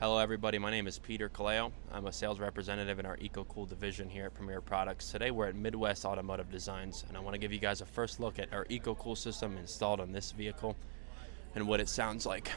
Hello everybody, my name is Peter Kaleo. I'm a sales representative in our EcoCool division here at Premier Products. Today we're at Midwest Automotive Designs, and I want to give you guys a first look at our EcoCool system installed on this vehicle and what it sounds like.